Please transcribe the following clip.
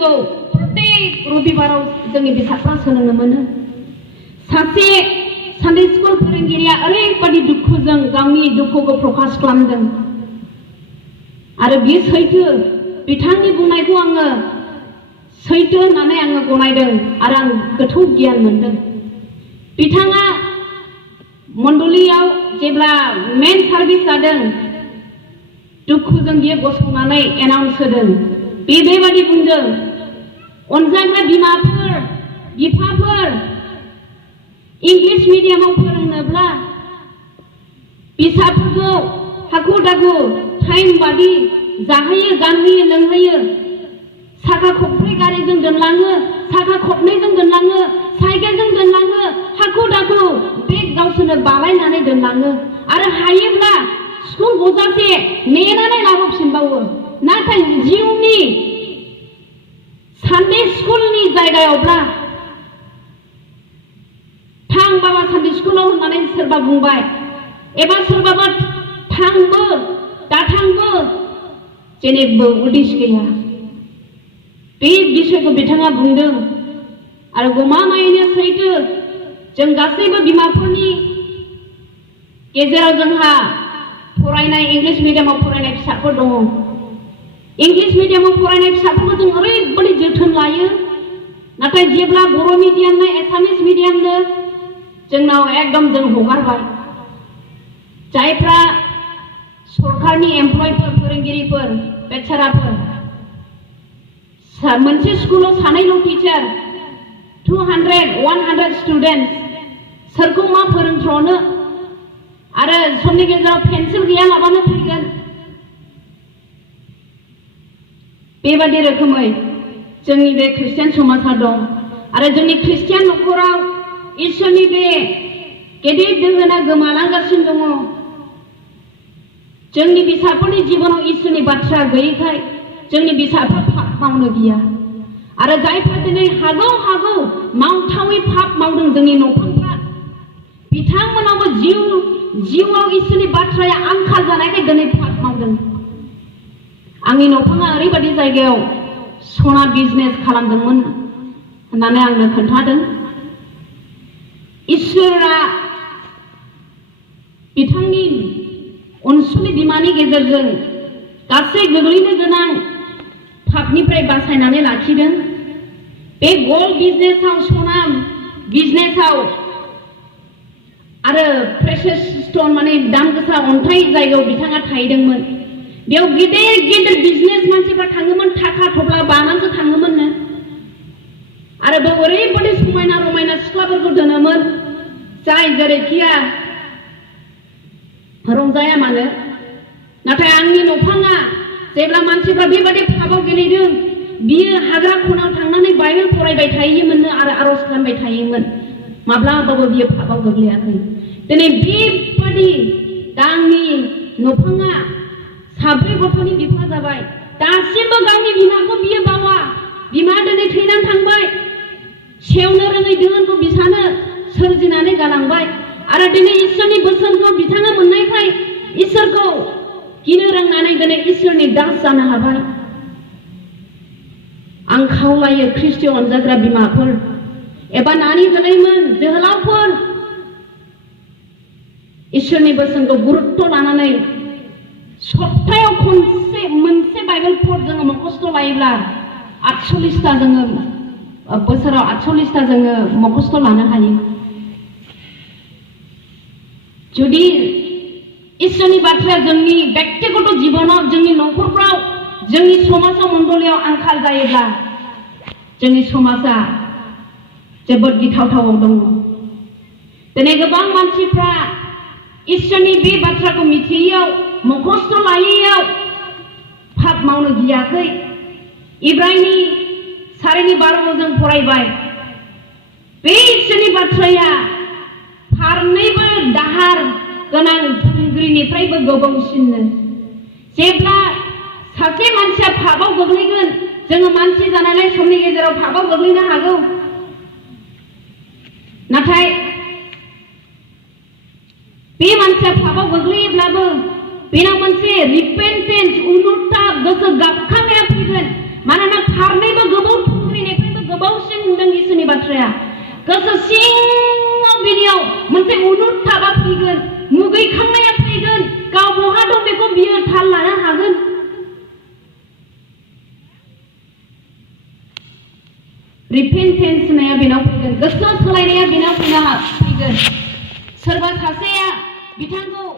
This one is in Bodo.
बिसोरखौ प्रत्येक रबिबाराव जोंनि बिसाफ्रा सोलोंनो मोनो सासे सानडे स्कुल फोरोंगिरिया ओरैबादि दुखुजों गावनि दुखुखौ प्रकाश खालामदों आरो बियो सैथो बिथांनि बुंनायखौ आङो सैथो होननानै आङो गनायदों आरो आं गोथौ गियान मोनदों बिथाङा मण्डलियाव जेब्ला मेन सार्भिस जादों दुखुजों बियो गसंनानै एनाउन्स होदों बेबादि बुंदों अनजाग्रा बिमाफोर बिफाफोर इंलिश मिडियामाव फोरोंनोब्ला फिसाफोरखौ हाखु दाखु टाइम बादि जाहोयो गानहोयो लोंहोयो साखा खबब्रै गारिजों दोनलाङो साखा खबनैजों दोनलाङो साइकेलजों दोनलाङो हाखु दाखु बेग गावसोरनो बानायनानै दोनलाङो आरो हायोब्ला स्कुल गजासे नेनानै लाबोफिनबावो नाथाय जिउनि सानडे स्कुलनि जायगायावब्ला थां बाबा सानडे स्कुलाव होननानै सोरबा बुंबाय एबा सोरबाबा थांबो दाथांबो जेनेबो उद्देश्य गैया बे बिषयखौ बिथाङा बुंदों आरो गमामायैनो सैथो जों गासैबो बिमाफोरनि गेजेराव जोंहा फरायनाय इंलिश मिडियामाव फरायनाय फिसाफोर दङ इंलिश मिडियामाव फरायनाय फिसाफोरखौ जों ओरैबादि जोथोन लायो नाथाय जेब्ला बर' मिडियामनो एसामिस मिडियामनो जोंनाव एकदम जों हगारबाय जायफ्रा सरकारनि एमप्लयफोर फोरोंगिरिफोर बेचाराफोर मोनसे स्कुलाव सानैल' टीचार 200-100 स्टुडेन्ट सोरखौ मा फोरोंथ्र'नो आरो समनि गेजेराव पेन्सिल गैयालाबानो फैगोन बेबादि रोखोमै जोंनि बे ख्रिस्टियान समाजा दं आरो जोंनि ख्रिस्टियान न'खराव इसोरनि बे गेदेर दोहोना गोमालांगासिनो दङ जोंनि फिसाफोरनि जिबनाव इसोरनि बाथ्रा गैयैखाय जोंनि फिसाफ्रा पाप मावनो गिया आरो जायफ्रा दिनै हागौ मावथावै पाप मावदों जोंनि न'खरफ्रा बिथांमोनावबो जिउआव इसोरनि बाथ्राया आंखाल जानायखाय दिनै पाप मावदों आंनि न'खरा ओरैबादि जायगायाव सना बिजनेस खालामदोंमोन होननानै आंनो खोन्थादों इसोरा बिथांनि अनसुलि बिमानि गेजेरजों गासै गोग्लैनो गोनां पापनिफ्राय बासायनानै लाखिदों बे गल्ड बिजनेसाव सना बिजनेसाव आरो प्रेसियास स्टन माने दाम गोसा अन्थाइ जायगायाव बिथाङा थाहैदोंमोन बेयाव गेदेर बिजनेस मानसिफ्रा थाङोमोन थाखा थफ्ला बानानैसो थाङोमोननो आरो बेयाव ओरैबादि समायना रमायना सिख्लाफोरखौ दोनोमोन जाय जेरैखिया रंजाया मानो नाथाय आंनि न'फाङा जेब्ला मानसिफ्रा बेबादि पापाव गेलेदों बियो हाग्रा खनायाव थांनानै बाइबेल फरायबाय थायोमोननो आरो आर'ज खालामबाय थायोमोन माब्लाबाबो बियो पापाव गोग्लैयाखै दिनै बेबादि दा आंनि न'फाङा साब्रै गथ'नि बिफा जाबाय दासिमबो गावनि बिमाखौ बियो बावा बिमा दिनै थैनानै थांबाय सेवनो रोङै दोहोनखौ बिसानो सोरजिनानै गालांबाय आरो दिनै इसोरनि बोसोनखौ बिथाङा मोननायखाय इसोरखौ गिनो रोंनानै दिनै इसोरनि दास जानो हाबाय आं खावलायो ख्रिस्टि अनजाग्रा बिमाफोर एबा नानि गोलैमोन जोहोलावफोर इसोरनि बोसोनखौ गुरुत्व लानानै सप्तायाव खनसे मोनसे बाइबेल पद जोङो मखस्थ' लायोब्ला 48टा जोङो बोसोराव 48टा जोङो मखस्थ' लानो हायो जुदि इसोरनि बाथ्राया जोंनि व्यक्तिगत जिबनाव जोंनि न'खरफ्राव जोंनि समाजाव मण्डलियाव आंखाल जायोब्ला जोंनि समाजा जोबोद गिथावथावआव दङ दिनै गोबां मानसिफ्रा इसोरनि बे बाथ्राखौ मिथियैयाव मखस्थ' लायैयाव पाप मावनो गियाखै इब्राहिमनि 12:12 जों फरायबाय बे इसोरनि बाथ्राया फारनैबो दाहार गोनां थुंग्रिनिफ्रायबो गोबावसिननो जेब्ला सासे मानसिया पापाव गोग्लैगोन जोङो मानसि जानानै समनि गेजेराव पापाव गोग्लैनो हागौ नाथाय बे मानसिया पापाव गोग्लैयोब्लाबो बेनाव मोनसे रिपेन्टेन्स उनुताप गोसो गाबखांनाया फैगोन मानोना फारनैबो गोबाव जाया गोसो सिङाव बिनियाव मोनसे उनुत्थाबा फैगोन मुगैखांनाया फैगोन गाव बहा दं बेखौ बियो थाल लानो हागोन रिपेन्टेन्स होननाया बेनाव फैगोन गोसो सोलायनाया बेनाव फैगोन सोरबा सासेया बिथांखौ